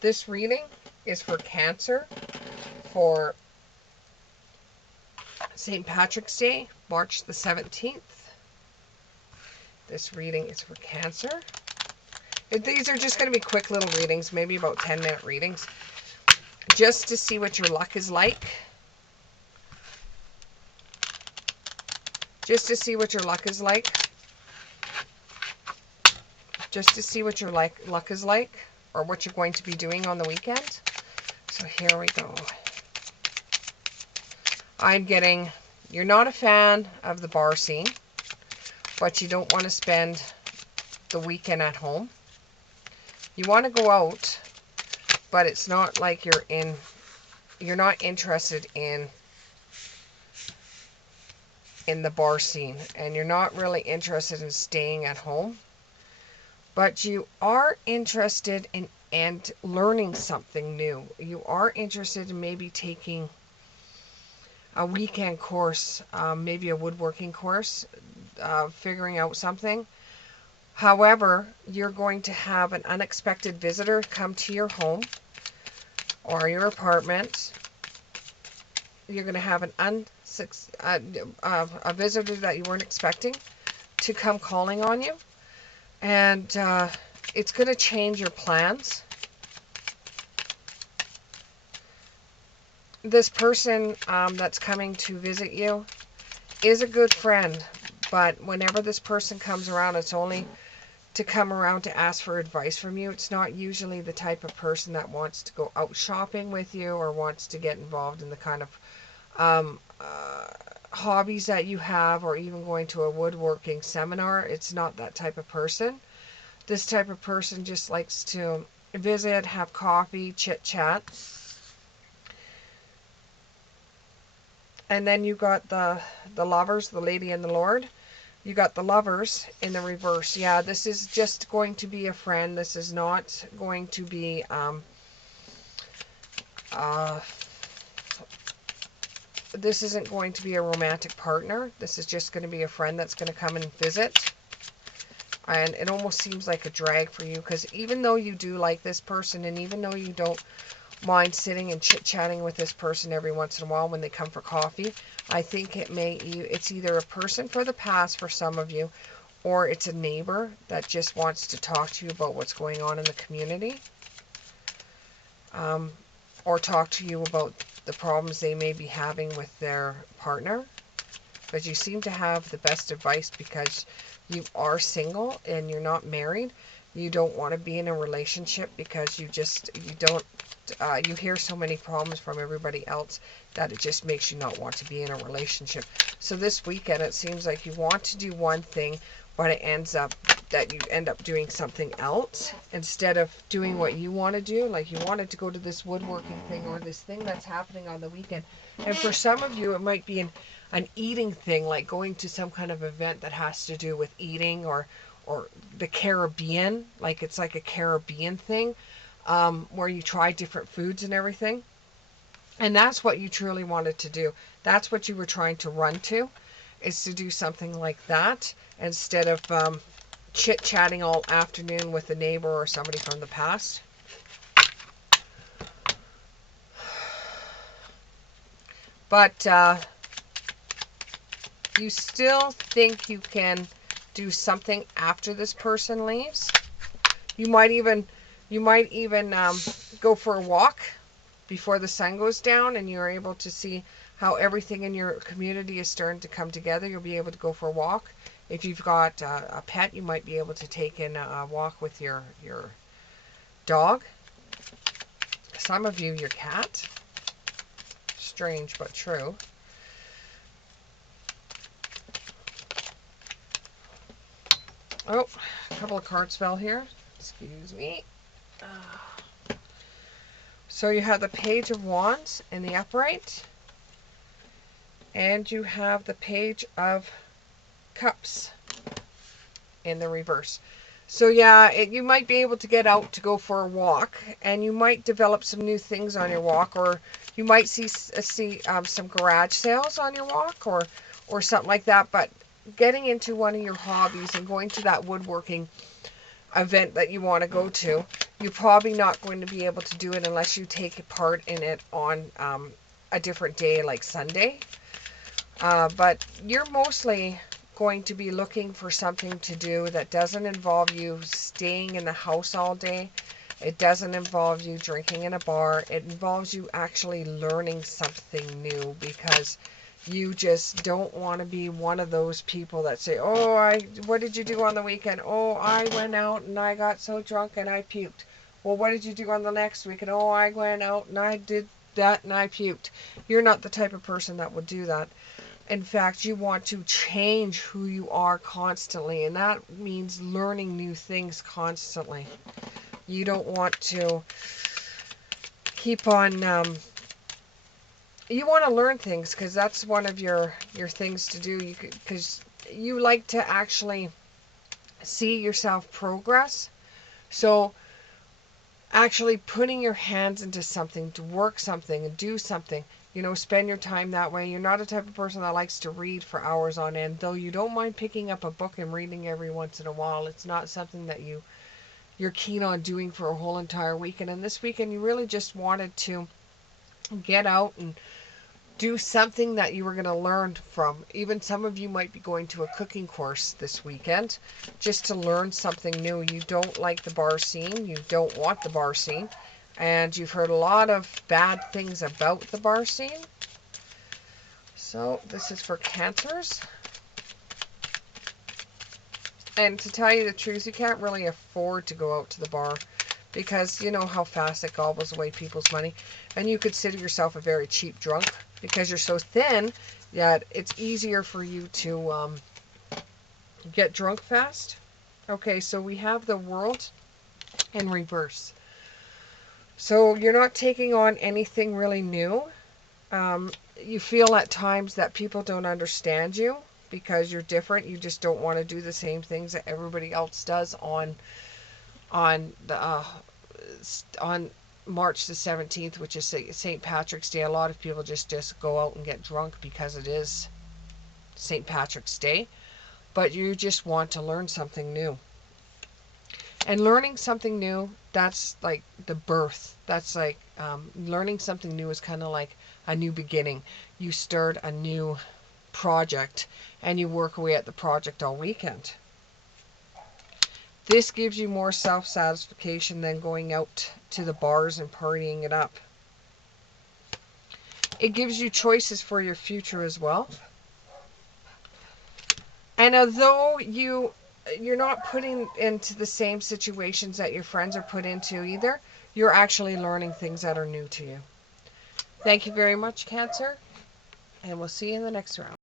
This reading is for Cancer for St. Patrick's Day, March the 17th. This reading is for Cancer. These are just going to be quick little readings, maybe about 10-minute readings, just to see what your luck is like. Just to see what your luck is like. Just to see what your luck is like, or what you're going to be doing on the weekend. So here we go. I'm getting, you're not a fan of the bar scene, but you don't want to spend the weekend at home. You want to go out, but it's not like you're not interested in the bar scene, and you're not really interested in staying at home, but you are interested in and learning something new. You are interested in maybe taking a weekend course, maybe a woodworking course, figuring out something. However, you're going to have an unexpected visitor come to your home or your apartment. You're going to have a visitor that you weren't expecting to come calling on you. And it's going to change your plans. This person that's coming to visit you is a good friend, but whenever this person comes around, it's only to come around to ask for advice from you. It's not usually the type of person that wants to go out shopping with you or wants to get involved in the kind of hobbies that you have, or even going to a woodworking seminar. It's not that type of person. This type of person just likes to visit, have coffee, chit-chat. And then you got the lovers, the lady and the lord. You got the lovers in the reverse. Yeah, this is just going to be a friend. This is not going to be this isn't going to be a romantic partner. This is just going to be a friend that's going to come and visit. And it almost seems like a drag for you, because even though you do like this person, and even though you don't mind sitting and chit-chatting with this person every once in a while when they come for coffee, I think it's either a person for the past for some of you, or it's a neighbor that just wants to talk to you about what's going on in the community, or talk to you about the problems they may be having with their partner. Because you seem to have the best advice, because you are single and you're not married. You don't want to be in a relationship because you hear so many problems from everybody else that it just makes you not want to be in a relationship. So this weekend, it seems like you want to do one thing, but it ends up that you end up doing something else instead of doing what you want to do. Like, you wanted to go to this woodworking thing or this thing that's happening on the weekend. And for some of you, it might be an eating thing, like going to some kind of event that has to do with eating, or the Caribbean, like it's like a Caribbean thing, where you try different foods and everything. And that's what you truly wanted to do. That's what you were trying to run to, is to do something like that instead of chit-chatting all afternoon with a neighbor or somebody from the past. But you still think you can do something after this person leaves. You might even go for a walk before the sun goes down, and you're able to see how everything in your community is starting to come together. You'll be able to go for a walk. If you've got a pet, you might be able to take in a walk with your dog. Some of you, your cat. Strange but true. Oh, a couple of cards fell here. Excuse me. So you have the Page of Wands in the upright, and you have the Page of Cups in the reverse. So yeah, you might be able to get out to go for a walk, and you might develop some new things on your walk, or you might see some garage sales on your walk, or something like that. But getting into one of your hobbies and going to that woodworking event that you want to go to, You're probably not going to be able to do it unless you take part in it on a different day like Sunday. But you're mostly going to be looking for something to do that doesn't involve you staying in the house all day. It doesn't involve you drinking in a bar. It involves you actually learning something new, because you just don't want to be one of those people that say, oh, what did you do on the weekend? Oh, I went out and I got so drunk and I puked. Well, what did you do on the next weekend? Oh, I went out and I did that and I puked. You're not the type of person that would do that. In fact, you want to change who you are constantly, and that means learning new things constantly. You don't want to keep on, you want to learn things, because that's one of your things to do. Because you like to actually see yourself progress. So actually putting your hands into something, to work something and do something, spend your time that way. You're not a type of person that likes to read for hours on end, though you don't mind picking up a book and reading every once in a while. It's not something that you're keen on doing for a whole entire weekend. And this weekend you really just wanted to get out and do something that you were going to learn from. Even some of you might be going to a cooking course this weekend just to learn something new. You don't like the bar scene. You don't want the bar scene. And you've heard a lot of bad things about the bar scene. So this is for Cancers. And to tell you the truth, you can't really afford to go out to the bar, because you know how fast it gobbles away people's money. And you consider yourself a very cheap drunk because you're so thin that it's easier for you to get drunk fast. Okay, so we have the World in reverse. So you're not taking on anything really new. You feel at times that people don't understand you because you're different. You just don't want to do the same things that everybody else does on March the 17th, which is St. Patrick's Day. A lot of people just go out and get drunk because it is St. Patrick's Day. But you just want to learn something new. And learning something new, that's like the birth. That's like learning something new is kind of like a new beginning. You start a new project and you work away at the project all weekend. This gives you more self-satisfaction than going out to the bars and partying it up. It gives you choices for your future as well. And although you're not putting into the same situations that your friends are put into either, you're actually learning things that are new to you. Thank you very much, Cancer, and we'll see you in the next round.